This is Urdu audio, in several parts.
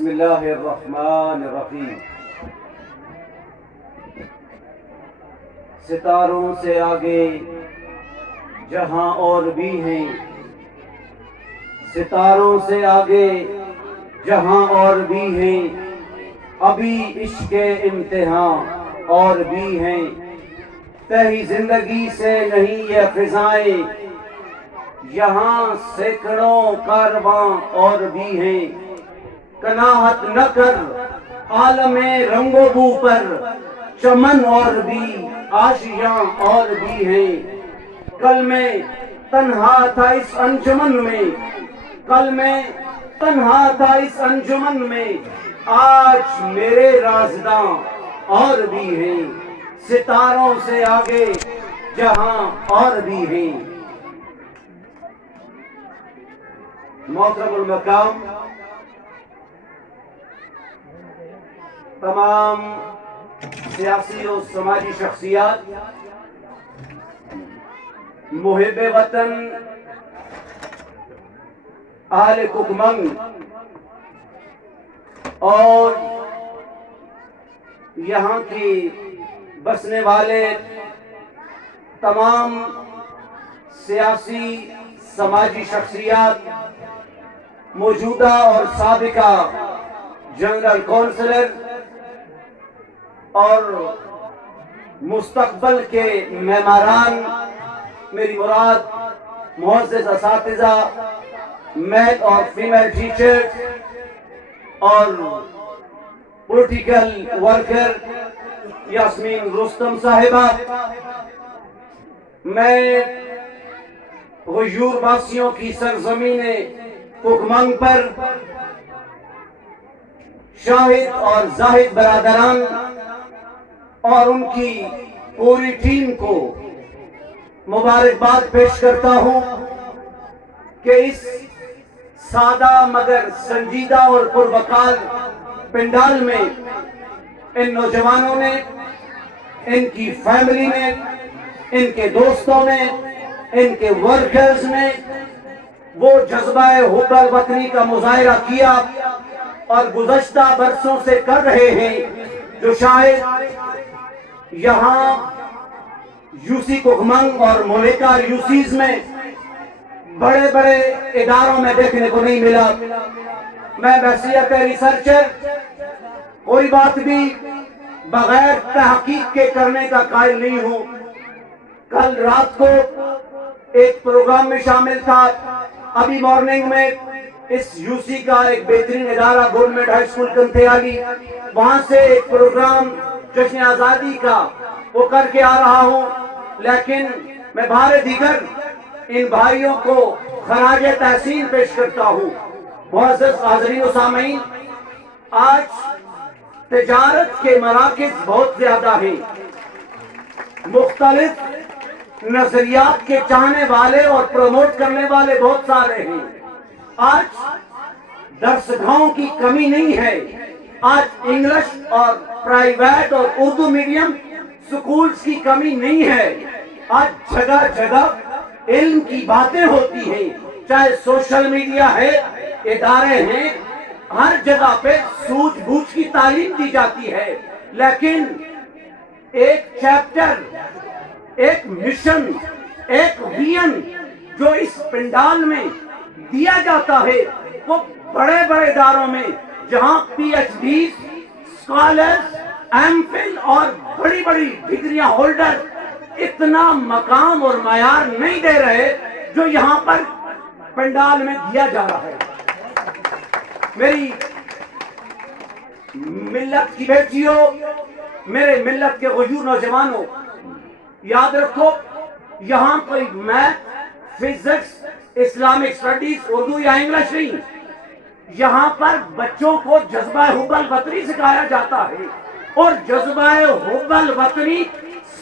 بسم اللہ الرحمن الرحیم۔ ستاروں سے آگے جہاں اور بھی ہیں، ستاروں سے آگے جہاں اور بھی ہیں، ابھی عشق امتحان اور بھی ہیں۔ تہی زندگی سے نہیں یہ فضائیں، یہاں سینکڑوں کارواں اور بھی ہیں۔ قناعت نہ کر عالم رنگ و بو پر، چمن اور بھی آشیاں اور بھی ہیں۔ کل میں تنہا تھا اس انجمن میں، کل میں تنہا تھا اس انجمن میں، آج میرے رازداں اور بھی ہیں۔ ستاروں سے آگے جہاں اور بھی ہیں۔ محترم المقام، تمام سیاسی و سماجی شخصیات، محب وطن، اہل ککمنگ اور یہاں کی بسنے والے تمام سیاسی سماجی شخصیات، موجودہ اور سابقہ جنرل کونسلر اور مستقبل کے معماران، میری مراد معزز اساتذہ، میل اور فیمیل ٹیچرز اور پولیٹیکل ورکر یاسمین رستم صاحبہ، میں غیور باسیوں کی سرزمین ککمنگ پر شاہد اور زاہد برادران اور ان کی پوری ٹیم کو مبارکباد پیش کرتا ہوں کہ اس سادہ مگر سنجیدہ اور پروقار پنڈال میں ان نوجوانوں نے، ان کی فیملی نے، ان کے دوستوں نے، ان کے ورکرز نے وہ جذبہ حب الوطنی کا مظاہرہ کیا اور گزشتہ برسوں سے کر رہے ہیں، جو شاید یہاں یوسی ککمنگ اور ملیکا یوسیز میں بڑے بڑے اداروں میں دیکھنے کو نہیں ملا۔ میں بحیثیت ریسرچر کوئی بات بھی بغیر تحقیق کے کرنے کا قائل نہیں ہوں۔ کل رات کو ایک پروگرام میں شامل تھا، ابھی مارننگ میں اس یوسی کا ایک بہترین ادارہ گورنمنٹ ہائی اسکول کنتھیالی، وہاں سے ایک پروگرام جشن آزادی کا وہ کر کے آ رہا ہوں، لیکن میں بہر دیگر ان بھائیوں کو خراج تحسین پیش کرتا ہوں۔ معزز حاضرین و سامعین، آج تجارت کے مراکز بہت زیادہ ہیں، مختلف نظریات کے چاہنے والے اور پروموٹ کرنے والے بہت سارے ہیں۔ آج درسگاہوں کی کمی نہیں ہے، آج انگلش اور پرائیویٹ اور اردو میڈیم سکولز کی کمی نہیں ہے، آج جگہ جگہ علم کی باتیں ہوتی ہیں، چاہے سوشل میڈیا ہے، ادارے ہیں، ہر جگہ پہ سوجھ بوجھ کی تعلیم دی جاتی ہے، لیکن ایک چیپٹر، ایک مشن، ایک ویژن جو اس پنڈال میں دیا جاتا ہے، وہ بڑے بڑے اداروں میں جہاں P H D, scholars, M Phil اور بڑی بڑی ڈگریاں ہولڈر اتنا مقام اور معیار نہیں دے رہے جو یہاں پر پنڈال میں دیا جا رہا ہے۔ میری ملت کی بیٹیوں، میرے ملت کے غیور نوجوانوں، یاد رکھو یہاں کوئی math, physics, Islamic studies, Urdu یا انگلش نہیں، یہاں پر بچوں کو جذبہ حب الوطنی سکھایا جاتا ہے، اور جذبہ حب الوطنی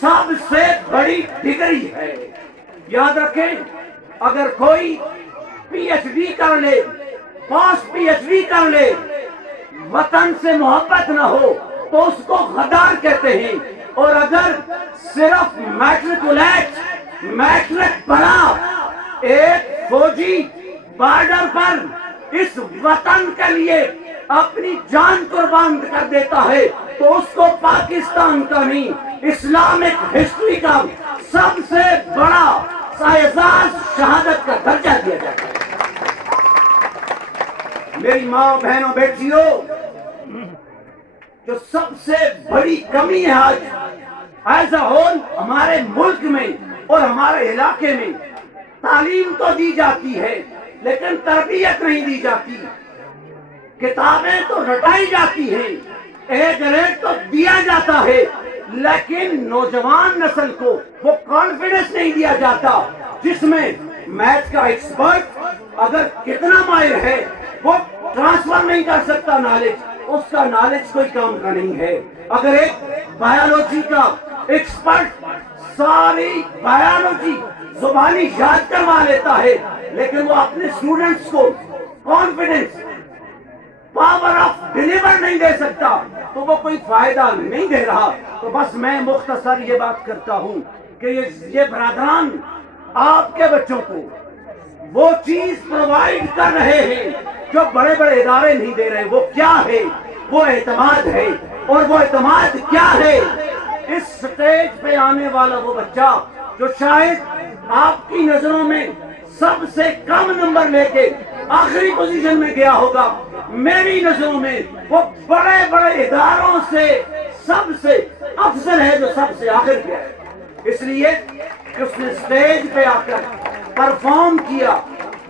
سب سے بڑی ڈگری ہے۔ یاد رکھیں، اگر کوئی پی ایچ ڈی کر لے، پوسٹ پی ایچ ڈی کر لے، وطن سے محبت نہ ہو تو اس کو غدار کہتے ہیں، اور اگر صرف میٹرک پڑھا ایک فوجی بارڈر پر اس وطن کے لیے اپنی جان قربان کر دیتا ہے تو اس کو پاکستان کا نہیں اسلامک ہسٹری کا سب سے بڑا اعزاز شہادت کا درجہ دیا جاتا ہے۔ میری ماں بہنوں بیٹیوں، جو سب سے بڑی کمی ہے آج ایز اے ہول ہمارے ملک میں اور ہمارے علاقے میں، تعلیم تو دی جاتی ہے لیکن تربیت نہیں دی جاتی، کتابیں تو رٹائی جاتی ہیں، اے گریڈ تو دیا جاتا ہے، لیکن نوجوان نسل کو وہ کانفیڈنس نہیں دیا جاتا جس میں میتھ کا ایکسپرٹ اگر کتنا ماہر ہے وہ ٹرانسفر نہیں کر سکتا نالج، اس کا نالج کوئی کام کا نہیں ہے۔ اگر ایک بایولوجی کا ایکسپرٹ ساری بایولوجی زبانی یاد کروا لیتا ہے لیکن وہ اپنے اسٹوڈنٹس کو کانفیڈنس پاور آف ڈیلیور نہیں دے سکتا تو وہ کوئی فائدہ نہیں دے رہا۔ تو بس میں مختصر یہ بات کرتا ہوں کہ یہ برادران آپ کے بچوں کو وہ چیز پرووائڈ کر رہے ہیں جو بڑے بڑے ادارے نہیں دے رہے۔ وہ کیا ہے؟ وہ اعتماد ہے۔ اور وہ اعتماد کیا ہے؟ اس سٹیج پہ آنے والا وہ بچہ جو شاید آپ کی نظروں میں سب سے کم نمبر لے کے آخری پوزیشن میں گیا ہوگا، میری نظروں میں وہ بڑے بڑے اداروں سے سب سے افضل ہے جو سب سے آخر گیا ہے۔ اس لیے کہ اس نے سٹیج پہ آ کر پرفارم کیا،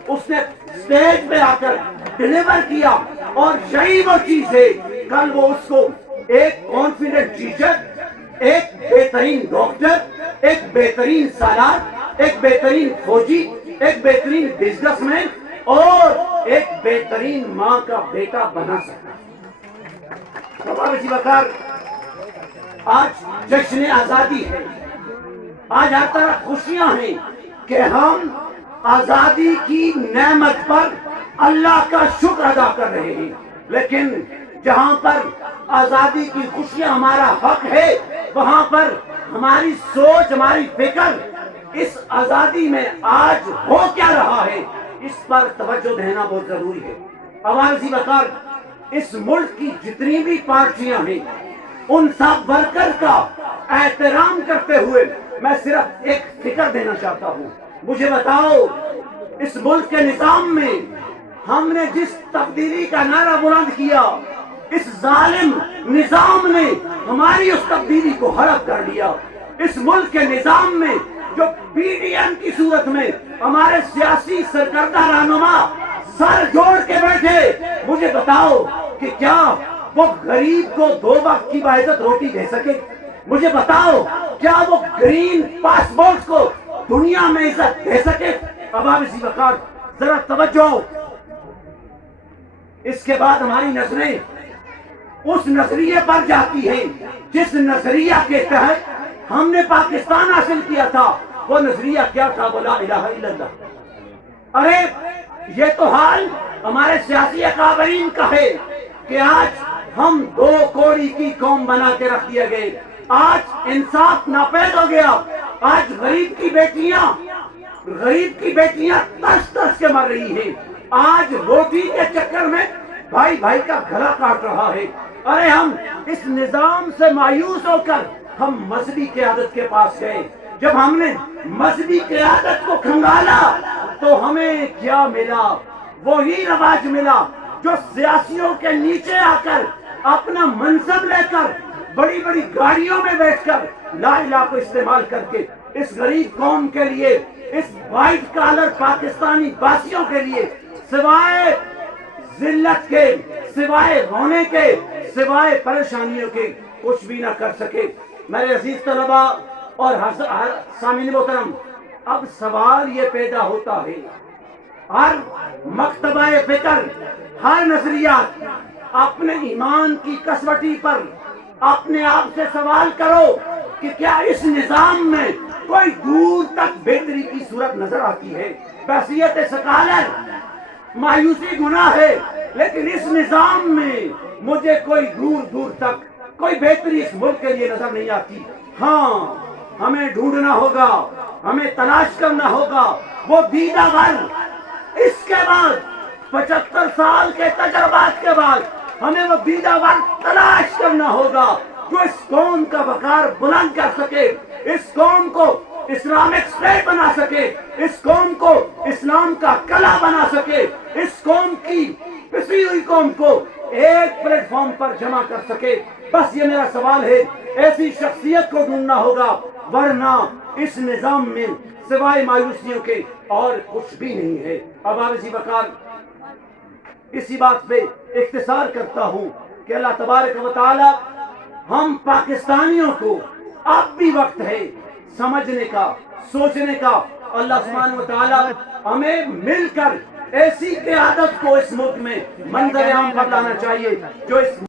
اس نے سٹیج پہ آ کر ڈیلیور کیا، اور یہی وہ چیز ہے کل وہ اس کو ایک کانفیڈنٹ ٹیچر، ایک بہترین ڈاکٹر، ایک بہترین سالار، ایک بہترین فوجی، ایک بہترین بزنس مین اور ایک بہترین ماں کا بیٹا بنا سکتا۔ اسی وقار آج جشن آزادی ہے، آج ہر طرف خوشیاں ہیں کہ ہم آزادی کی نعمت پر اللہ کا شکر ادا کر رہے ہیں، لیکن جہاں پر آزادی کی خوشیاں ہمارا حق ہے وہاں پر ہماری سوچ، ہماری فکر اس آزادی میں آج ہو کیا رہا ہے اس پر توجہ دینا بہت ضروری ہے۔ عوارضی وقار اس ملک کی جتنی بھی پارٹیاں ہیں ان سب ورکر کا احترام کرتے ہوئے میں صرف ایک فکر دینا چاہتا ہوں۔ مجھے بتاؤ اس ملک کے نظام میں ہم نے جس تبدیلی کا نعرہ بلند کیا، اس ظالم نظام نے ہماری اس تبدیلی کو حلف کر لیا۔ اس ملک کے نظام میں جو پی ڈی ایم کی صورت میں ہمارے سیاسی سرکردہ رہنما سر جوڑ کے بیٹھے، مجھے بتاؤ کہ کیا وہ غریب کو 2 وقت کی باعزت روٹی دے سکے؟ مجھے بتاؤ کیا وہ گرین پاسپورٹ کو دنیا میں عزت دے سکے؟ اب آپ اسی وقت ذرا توجہ، اس کے بعد ہماری نظریں اس نظریے پر جاتی ہیں جس نظریہ کے تحت ہم نے پاکستان حاصل کیا تھا۔ وہ نظریہ کیا تھا؟ وہ لا الہ الا اللہ۔ ارے یہ تو حال ہمارے سیاسی اکابرین کا ہے کہ آج ہم 2 کوڑی کی قوم بنا کے رکھ دیا گئے، آج انصاف ناپید ہو گیا، آج غریب کی بیٹیاں ترس ترس کے مر رہی ہیں، آج روٹی کے چکر میں بھائی بھائی کا گلا کاٹ رہا ہے۔ ارے ہم اس نظام سے مایوس ہو کر ہم مذہبی قیادت کے پاس گئے، جب ہم نے مذہبی قیادت کو کھنگالا تو ہمیں کیا ملا؟ وہی رواج ملا جو سیاسیوں کے نیچے آ کر اپنا منصب لے کر بڑی بڑی گاڑیوں میں بیٹھ کر لا الہ کو استعمال کر کے اس غریب قوم کے لیے، اس وائٹ کالر پاکستانی باسیوں کے لیے سوائے ذلت کے، سوائے رونے کے، سوائے پریشانیوں کے کچھ بھی نہ کر سکے۔ میرے عزیز طلبہ اور سامعین محترم، اب سوال یہ پیدا ہوتا ہے، ہر مکتبہ فکر، ہر نظریات اپنے ایمان کی کسوٹی پر اپنے آپ سے سوال کرو کہ کیا اس نظام میں کوئی دور تک بہتری کی صورت نظر آتی ہے؟ بحیثیت سکالر مایوسی گناہ ہے، لیکن اس نظام میں مجھے کوئی دور تک کوئی بہتری اس ملک کے لیے نظر نہیں آتی۔ ہاں، ہمیں ڈھونڈنا ہوگا، ہمیں تلاش کرنا ہوگا وہ دیدہ ور۔ اس کے بعد 75 سال کے تجربات کے بعد ہمیں وہ دیدہ وقت تلاش کرنا ہوگا جو اس قوم کا وقار بلند کر سکے، اس قوم کو اسلامک اسٹیٹ بنا سکے، اس قوم کو اسلام کا قلعہ بنا سکے، اس قوم کی پسی ہوئی قوم کو ایک پلیٹ فارم پر جمع کر سکے۔ بس یہ میرا سوال ہے، ایسی شخصیت کو ڈھونڈنا ہوگا، ورنہ اس نظام میں سوائے مایوسیوں کے اور کچھ بھی نہیں ہے۔ اب عارضی وقار اسی بات پہ اختصار کرتا ہوں کہ اللہ تبارک و تعالی ہم پاکستانیوں کو اب بھی وقت ہے سمجھنے کا، سوچنے کا۔ اللہ سبحانہ و تعالی ہمیں مل کر ایسی قیادت کو اس ملک میں منظر عام پر لانا چاہیے جو اس